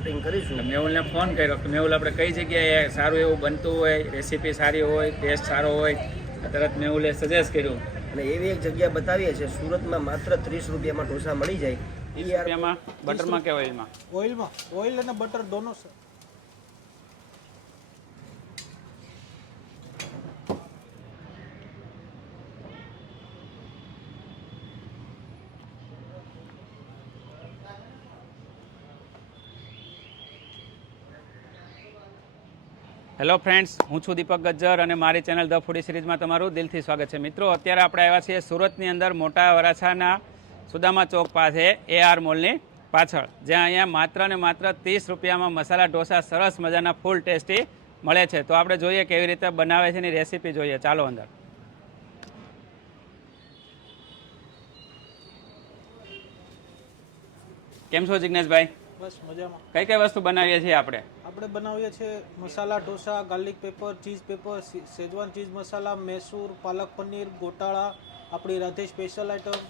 Shooting કરીશું. મેહુલને phone કર્યો કે મેહુલ આપણે કઈ જગ્યાએ સારું એવું બનતું હોય, રેસીપી સારી હોય, ટેસ્ટ સારો હોય, તરત મેહુલે સજેસ્ટ કર્યું અને એવી એક જગ્યા બતાવીએ છીએ સુરતમાં માત્ર 30 રૂપિયામાં ઢોસા મળી જાય. 30 રૂપિયામાં બટરમાં કે ઓઇલમાં? ઓઇલ અને બટર દોનો સર. હેલો ફ્રેન્ડ્સ, હું છું દીપક ગજ્જર અને મારી ચેનલ ધ ફૂડી સિરીઝમાં તમારું દિલથી સ્વાગત છે. મિત્રો, અત્યારે આપણે આવ્યા છીએ સુરતની અંદર મોટા વરાછાના સુદામા ચોક પાસે AR મોલની પાછળ, જ્યાં અહીંયા માત્ર ને માત્ર 30 રૂપિયામાં મસાલા ઢોસા સરસ મજાના ફૂલ ટેસ્ટી મળે છે. તો આપણે જોઈએ કેવી રીતે બનાવે છે એની રેસીપી જોઈએ. ચાલો અંદર. કેમ છો જિગ્નેશભાઈ? બસ મજામાં. કઈ કઈ વસ્તુ બનાવીએ છીએ આપણે? આપણે બનાવીએ છીએ masala dosa, garlic pepper, cheese pepper, schezwan cheese masala, Mysore, palak paneer, ગોટાળા, આપણી રાધે સ્પેશિયલ આઈટમ.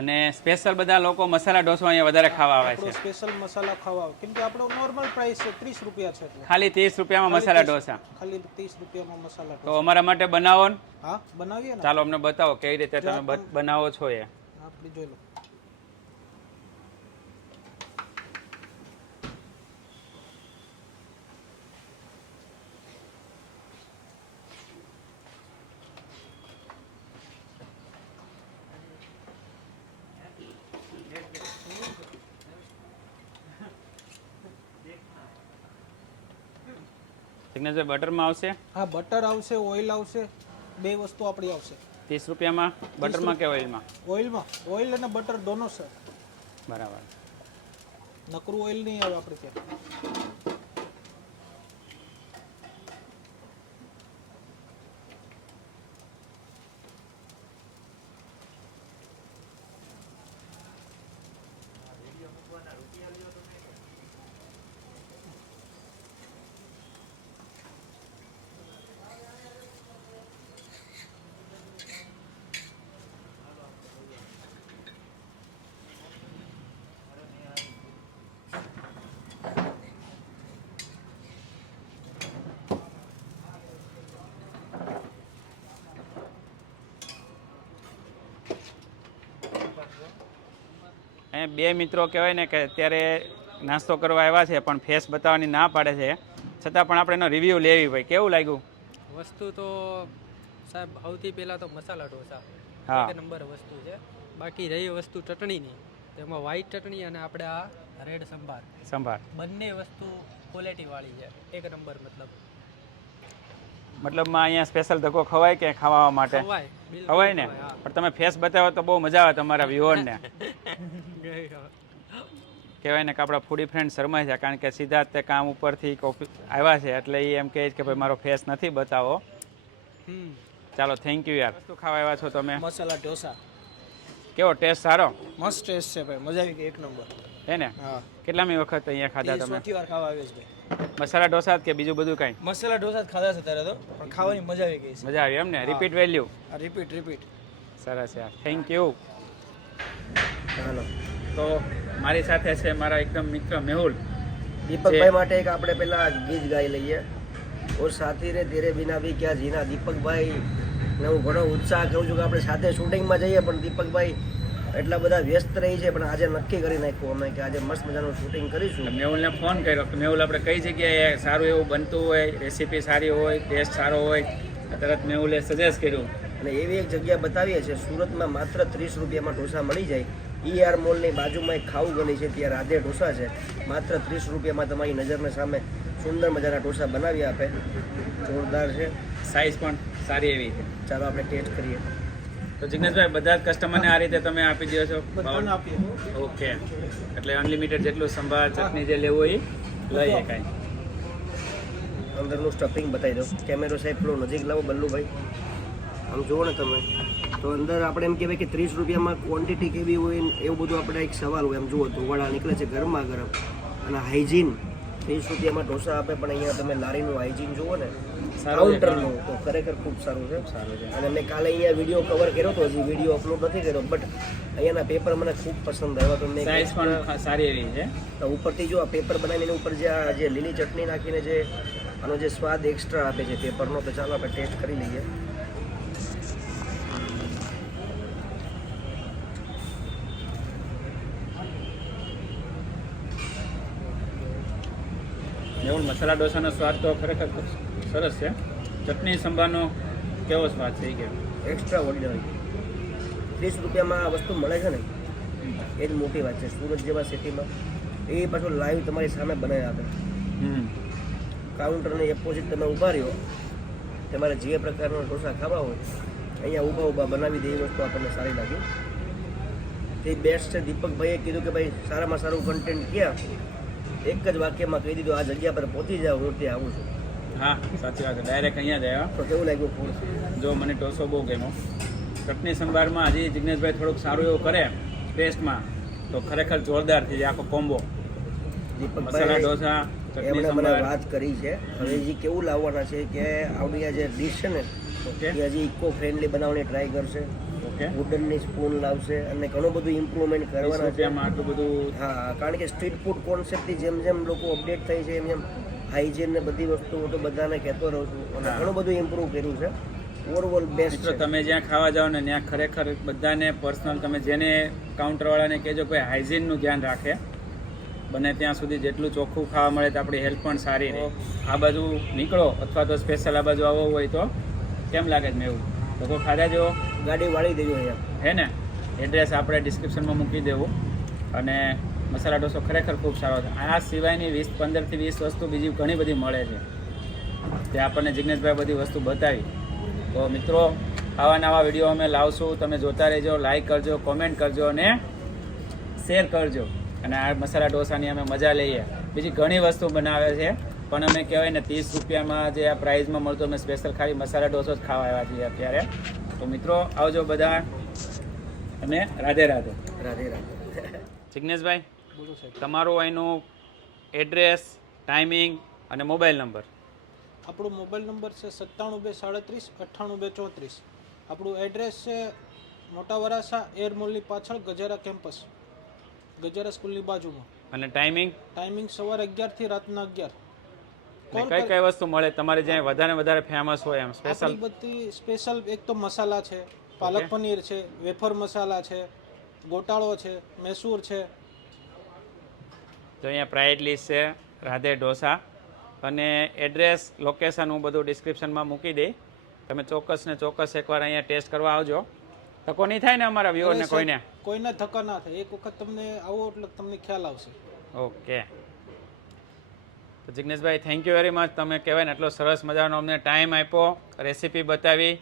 અને સ્પેશિયલ બધા લોકો મસાલા ઢોસો અહીંયા વધારે ખાવા આવે છે. સ્પેશિયલ મસાલા ખાવા, કેમ કે આપણો નોર્મલ પ્રાઇસ છે 30 રૂપિયા છે. ખાલી 30 રૂપિયામાં મસાલા ઢોસા? ખાલી 30 રૂપિયામાં મસાલા ઢોસા. તો અમારા માટે બનાવો ને. હા, બનાવીએ ને. ચાલો અમને બતાવો કેવી રીતે તમે બનાવો છો એ. આપણે જોઈ લો. જિગ્નેશભાઈ, બટરમાં આવશે? હા, બટર આવશે, ઓઇલ આવશે, બે વસ્તુ આપણી આવશે. 30 રૂપિયામાં બટરમાં કે ઓઇલમાં? ઓઇલ અને બટર દોનો સર. બરાબર. નકરું ઓઇલ નહીં આવે આપણે ત્યાં. અહીંયા બે મિત્રો કહેવાય ને કે અત્યારે નાસ્તો કરવા આવ્યા છે, પણ ફેસ બતાવવાની ના પાડે છે, છતાં પણ આપણે એનો રિવ્યૂ લેવી. ભાઈ, કેવું લાગ્યું? વસ્તુ તો સાહેબ સૌથી પહેલાં તો મસાલા ઢોસા એક નંબર વસ્તુ છે. બાકી રહી વસ્તુ ચટણીની, તેમાં વ્હાઈટ ચટણી અને આપણે આ રેડ સંભાર બંને વસ્તુ ક્વોલિટીવાળી છે, એક નંબર. મતલબમાં અહીંયા સ્પેશિયલ ધક્કો ખવાય કે ખાવા માટે? ખવાય ને. પણ તમે ફેસ બતાવો તો બહુ મજા આવે તમારા વ્યુઅરને. કહેવાય ને કે આપણા ફૂડી ફ્રેન્ડ શરમાય છે, કારણ કે સીધા તે કામ ઉપરથી આવ્યા છે, એટલે એ એમ કહે છે કે ભાઈ મારો ફેસ નથી બતાવો. ચાલો, થેન્ક યુ યાર. શું ખાવા આવ્યા છો તમે? મસાલા ઢોસા. કેવો ટેસ્ટ? સારો? મસ્ત ટેસ્ટ છે ભાઈ, મજા આવી ગઈ, એક નંબર. હે ને? હા. કેટલામી વખત અહીંયા ખાધા તમે? ચોથી વાર ખાવા આવ્યો છે ભાઈ. મસાલા ઢોસા કે બીજું બધું કાંઈ? મસાલા ઢોસા જ ખાધા છે ત્યારે તો, પણ ખાવાની મજા આવી ગઈ છે. મજા આવી એમ ને? Repeat value? રિપીટ. સરસ યાર, થેન્ક યુ. ચાલો, તો મારી સાથે છે મારા એકદમ મિત્ર મેહુલ. દીપકભાઈ માટે એક આપણે પેલા ગીત ગાઈ લઈએ. ઓર સાથી રે તેરે બિના ભી ક્યાં જીના. દીપકભાઈ ને હું ઘણો ઉત્સાહ કહું છું કે આપણે સાથે શૂટિંગમાં જઈએ, પણ દીપકભાઈ એટલા બધા વ્યસ્ત રહી છે, પણ આજે નક્કી કરી નાખ્યું અમે કે આજે મસ્ત મજાનું શૂટિંગ કરીશું. મેહુલને ફોન કર્યો કે મેહુલ આપણે કઈ જગ્યાએ સારું એવું બનતું હોય, રેસીપી સારી હોય, ટેસ્ટ સારો હોય, તરત મેહુલે સજેસ્ટ કર્યું અને એવી એક જગ્યા બતાવીએ છીએ સુરતમાં માત્ર 30 રૂપિયામાં ઢોસા મળી જાય. ER મોલની બાજુમાં એક ખાવું ગલી છે, ત્યાં રાધે ઢોસા છે. માત્ર 30 રૂપિયામાં તમારી નજરની સામે સુંદર મજાના ઢોસા બનાવી આપે. જોરદાર છે, સાઇઝ પણ સારી એવી છે. ચાલો આપણે ટેસ્ટ કરીએ. તો જિગ્નેશભાઈ, બધા જ કસ્ટમરને આ રીતે તમે આપી દો છો? બધાને આપીએ. ઓકે, એટલે અનલિમિટેડ જેટલું સંભાર ચટણી જે લેવું હોય લઈએ કાંઈ. અંદરનું સ્ટફિંગ બતાવી દો. કેમેરો સાહેબ થોડો નજીક લાવો બલ્લુભાઈ. આમ જુઓ ને તમે, તો અંદર આપણે એમ કહેવાય કે 30 રૂપિયામાં ક્વોન્ટિટી કેવી હોય એવું બધું આપણે એક સવાલ હોય. એમ જુઓ, ધોવાળા નીકળે છે ગરમા ગરમ, અને હાઇજીન 30 રૂપિયામાં ઢોસા આપે, પણ અહીંયા તમે લારીનું હાઇજીન જુઓ ને કાઉન્ટરનું, તો ખરેખર ખૂબ સારું છે. અને મેં કાલે અહીંયા વિડીયો કવર કર્યો હતો, હજી વિડીયો અપલોડ નથી કર્યો, બટ અહીંયાના પેપર મને ખૂબ પસંદ આવ્યા. તો મેં સાઈઝ પણ સારી એવી છે. ઉપરથી જો આ પેપર બનાવીને એની ઉપર જે આ જે લીલી ચટણી નાખીને જે આનો જે સ્વાદ એક્સ્ટ્રા આપે છે પેપરનો, તો ચાલો આપણે ટેસ્ટ કરી લઈએ. મેહુલ, મસાલા ઢોસાનો સ્વાદ તો ખરેખર ખૂબ સરસ છે. ચટણી સંભારનો કેવો સ્વાદ છે એ કેવો? Extra ordinary. 30 રૂપિયામાં આ વસ્તુ મળે છે ને, એ જ મોટી વાત છે. સુરત જેવા સિટીમાં એ પાછું લાઈવ તમારી સામે બનાવી આપે. કાઉન્ટરની એપોઝિટ તમે ઊભા રહ્યો, તમારે જે પ્રકારના ઢોસા ખાવા હોય અહીંયા ઊભા બનાવી દે, એ વસ્તુ આપણને સારી લાગી. તે બેસ્ટ છે. દીપકભાઈએ કીધું કે ભાઈ સારામાં સારું કન્ટેન્ટ ક્યાં, એક જ વાક્યમાં કહી દીધું, આ જગ્યા પર પહોંચી જાઓ, હું ત્યાં આવું છું. હા, સાચી વાત છે. ડાયરેક્ટ અહીંયા જ આવ્યા. તો કેવું લાગ્યું ફૂડ? જો મને ઢોસો બહુ ગમ્યો. ચટણી સંભારમાં હજી જિગ્નેશભાઈ થોડુંક સારું એવું કરે ટેસ્ટમાં, તો ખરેખર જોરદાર થઈ જાય આખો કોમ્બો. મસાલા ઢોસા, ચટણી એમણે મને સંભાર. વાત કરી છે. હવે હજી કેવું લાવવાના છે કે આવડી આ જે ડીશ છે ને, ઓકે એ હજી ઇકો ફ્રેન્ડલી બનાવવાની ટ્રાય કરશે. ઓકે. વુડનની સ્પૂન લાવશે અને ઘણું બધું ઇમ્પ્રુવમેન્ટ 30 કરવાના છે. રૂપિયામાં આટલું બધું. હા, કારણ કે સ્ટ્રીટ ફૂડ કોન્સેપ્ટથી જેમ જેમ લોકો અપડેટ થાય છે એમ હાઇજીન ને બધી વસ્તુઓ તો બધાને કહેતો રહું છું, અને ઘણું બધું ઇમ્પ્રૂવ કર્યું છે. ઓવરઓલ બેસ્ટ મિત્રો છે. તમે જ્યાં ખાવા જાઓ ને ત્યાં ખરેખર બધાને પર્સનલ તમે જેને કાઉન્ટરવાળાને કહેજો કે હાઇજીનનું ધ્યાન રાખે, બને ત્યાં સુધી જેટલું ચોખ્ખું ખાવા મળે તો આપણી હેલ્થ પણ સારી રહે. આ બાજુ નીકળો અથવા તો સ્પેશિયલ આ બાજુ આવવો હોય તો કેમ લાગે છે મેવું? લોકો ખાધા જેવો ગાડી વાળી દેજો અહીંયા, હે ને? એડ્રેસ આપણે ડિસ્ક્રિપ્શનમાં મૂકી દેવું. અને મસાલા ઢોસો ખરેખર ખૂબ સારો છે. આ સિવાયની 15 થી 20 વસ્તુ બીજી ઘણી બધી મળે છે, તે આપણને જિગ્નેશભાઈ બધી વસ્તુ બતાવી. તો મિત્રો, આવા નવા વિડીયો અમે લાવશું, તમે જોતા રહેજો, લાઈક કરજો, કોમેન્ટ કરજો અને શેર કરજો. અને આ મસાલા ઢોસાની અમે મજા લઈએ. બીજી ઘણી વસ્તુ બનાવે છે, પણ અમે કહેવાય ને 30 રૂપિયામાં જે આ પ્રાઇઝમાં મળતો, અમે સ્પેશિયલ ખાલી મસાલા ઢોસો જ ખાવા આવ્યા છીએ અત્યારે. તો મિત્રો, આવજો બધા અને રાધે રાધે. રાધે રાધે. જિગ્નેશભાઈ, બોલો સાહેબ. તમારું અહીંનું એડ્રેસ, ટાઈમિંગ અને મોબાઈલ નંબર. આપણો મોબાઈલ નંબર છે 97 237 98 234. આપણું એડ્રેસ છે મોટા વરાસા એર મોલની પાછળ ગજારા કેમ્પસ, ગજારા સ્કૂલની બાજુમાં. અને ટાઈમિંગ? ટાઈમિંગ સવારે 11 થી રાતના 11. કઈ કઈ વસ્તુ મળે તમારે જ્યાં વધારે ફેમસ હોય એમ સ્પેશિયલ? આપણી બધી સ્પેશિયલ એક તો મસાલા છે, પાલક પનીર છે, વેફર મસાલા છે, ગોટાળો છે, મૈસૂર છે. તો અહીંયા પ્રાઇસ લિસ્ટ છે, રાધે ઢોસા, અને એડ્રેસ, લોકેશન હું બધું ડિસ્ક્રિપ્શનમાં મૂકી દઈ. તમે ચોક્કસ ને ચોક્કસ એકવાર અહીંયા ટેસ્ટ કરવા આવજો. ધક્કો નહીં થાય ને અમારા વ્યુઅરને કોઈને? કોઈને ધક્કા ના થાય. એક વખત તમને આવો એટલે તમને ખ્યાલ આવશે. ઓકે. તો જિગ્નેશભાઈ, થેન્ક યુ વેરી મચ. તમે કહેવાય ને એટલો સરસ મજાનો અમને ટાઈમ આપ્યો, રેસીપી બતાવી,